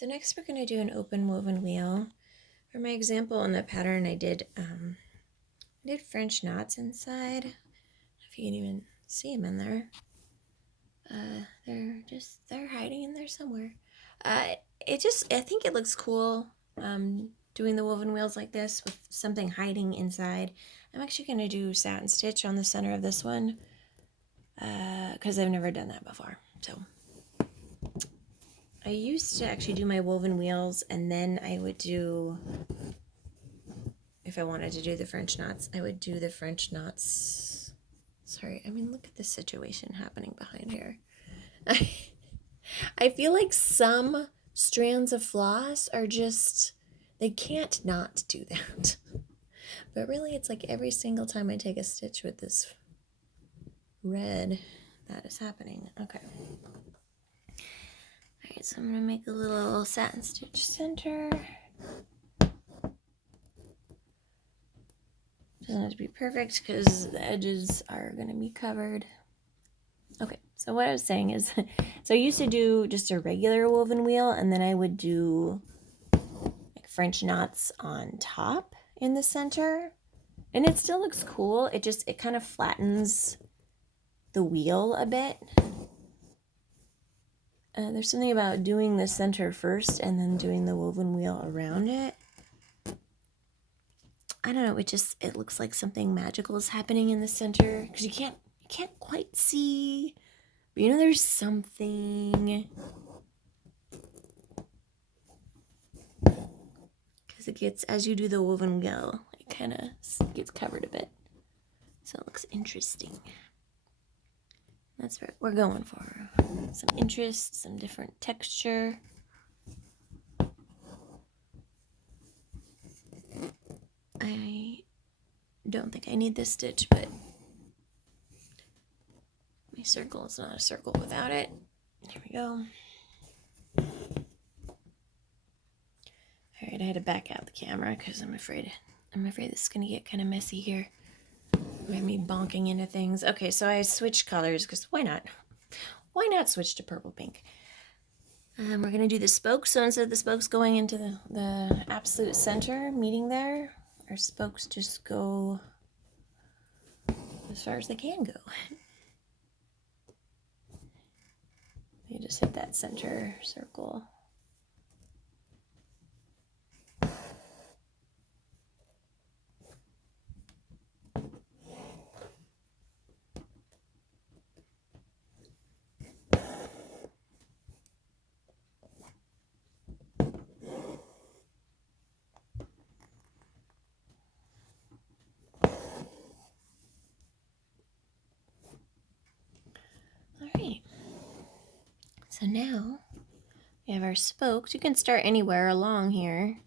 So next we're going to do an open woven wheel. For my example in the pattern I did French knots inside. If you can even see them in there. They're hiding in there somewhere. I think it looks cool doing the woven wheels like this with something hiding inside. I'm actually going to do satin stitch on the center of this one because I've never done that before. So I used to actually do my woven wheels, and then I would do, if I wanted to do the French knots, I would do the French knots. Sorry, I mean, look at the situation happening behind here. I feel like some strands of floss are just, they can't not do that. But really, it's like every single time I take a stitch with this red, that is happening. Okay. Alright, so I'm going to make a little satin stitch center. Doesn't have to be perfect because the edges are going to be covered. Okay, so what I was saying is, so I used to do just a regular woven wheel, and then I would do like French knots on top in the center, and it still looks cool. It kind of flattens the wheel a bit. There's something about doing the center first and then doing the woven wheel around it. I don't know, it looks like something magical is happening in the center because you can't quite see, but you know there's something. Because it gets, as you do the woven wheel, it kind of gets covered a bit. So it looks interesting. That's what we're going for. Some interest, some different texture. I don't think I need this stitch, but my circle is not a circle without it. Here we go. Alright, I had to back out the camera because I'm afraid this is going to get kind of messy here. With me bonking into things. Okay, so I switched colors because why not? Why not switch to purple pink? We're going to do the spokes. So instead of the spokes going into the absolute center, meeting there, our spokes just go as far as they can go. You just hit that center circle. Alright, so now we have our spokes. You can start anywhere along here.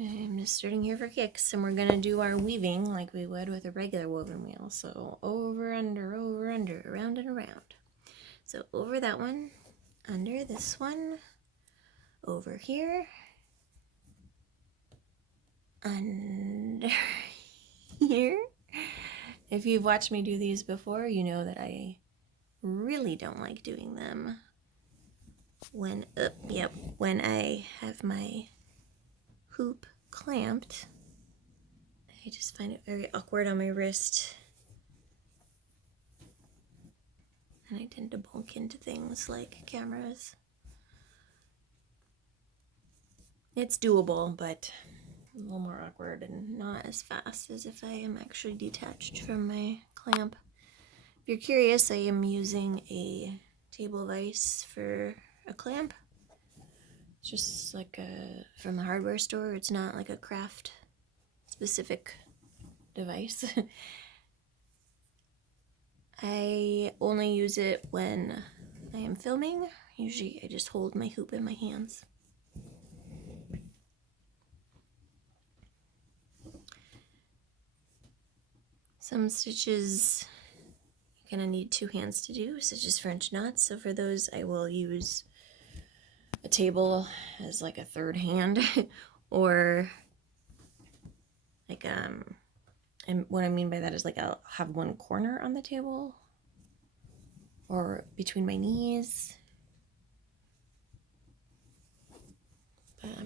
I'm just starting here for kicks, and we're going to do our weaving like we would with a regular woven wheel. So over, under, around and around. So over that one, under this one, over here, under here. If you've watched me do these before, you know that I really don't like doing them when I have my hoop clamped. I just find it very awkward on my wrist, and I tend to bonk into things like cameras. It's doable, but a little more awkward and not as fast as if I am actually detached from my clamp. If you're curious, I am using a table vise for a clamp. It's just like from a hardware store. It's not like a craft specific device. I only use it when I am filming. Usually I just hold my hoop in my hands. Some stitches you're gonna need 2 hands to do, such as French knots. So for those I will use a table as like a third hand or like and what I mean by that is like I'll have one corner on the table or between my knees.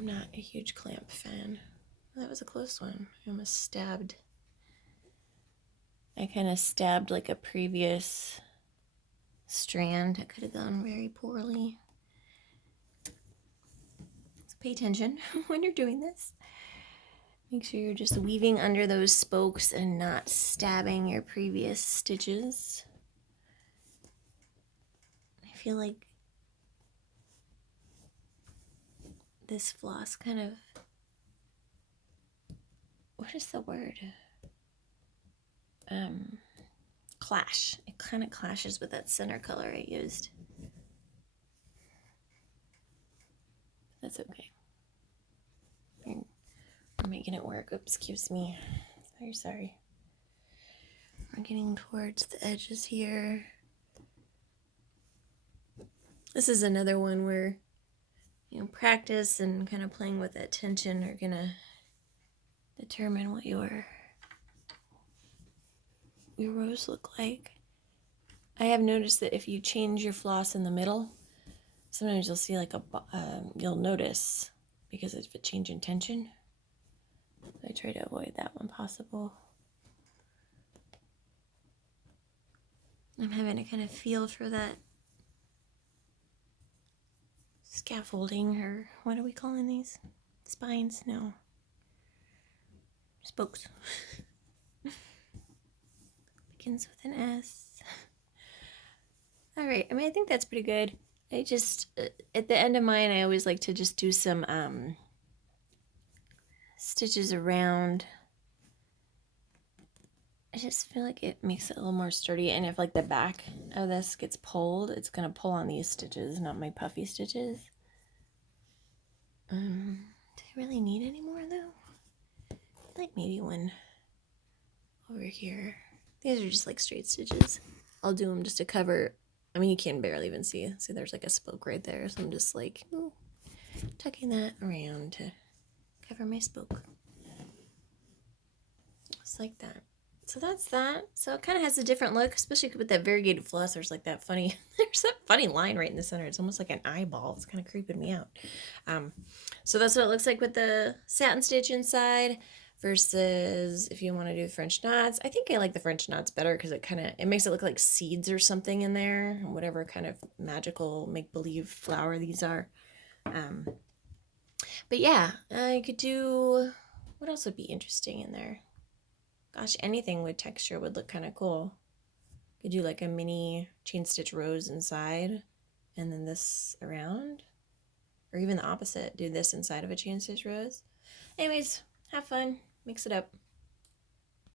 I'm not a huge clamp fan. That was a close one. I almost stabbed. I kind of stabbed like a previous strand. It could have gone very poorly. So pay attention when you're doing this. Make sure you're just weaving under those spokes and not stabbing your previous stitches. I feel like this floss kind of, what is the word? Clash. It kind of clashes with that center color I used. That's okay. I'm making it work. Oops, excuse me. Very sorry. We're getting towards the edges here. This is another one where, practice and kind of playing with that tension are gonna determine what your rows look like. I have noticed that if you change your floss in the middle, sometimes you'll see like you'll notice because of a change in tension. So I try to avoid that when possible. I'm having to kind of feel for that scaffolding, or what are we calling these? Spines? No. Spokes. Begins with an S. All right. I mean, I think that's pretty good. I just, at the end of mine, I always like to just do some stitches around. I just feel like it makes it a little more sturdy. And if like the back of this gets pulled, it's going to pull on these stitches, not my puffy stitches. Do I really need any more though? Like maybe one over here. These are just like straight stitches. I'll do them just to cover. I mean, you can barely even see. See, there's like a spoke right there. So I'm just like tucking that around to cover my spoke. Just like that. So that's that. So it kind of has a different look, especially with that variegated floss. There's like that funny, there's that funny line right in the center. It's almost like an eyeball. It's kind of creeping me out. So that's what it looks like with the satin stitch inside versus if you want to do French knots. I think I like the French knots better because it makes it look like seeds or something in there, whatever kind of magical make-believe flower these are. But yeah, I could do, what else would be interesting in there? Gosh, anything with texture would look kind of cool. Could do like a mini chain stitch rose inside and then this around. Or even the opposite, do this inside of a chain stitch rose. Anyways, have fun, mix it up.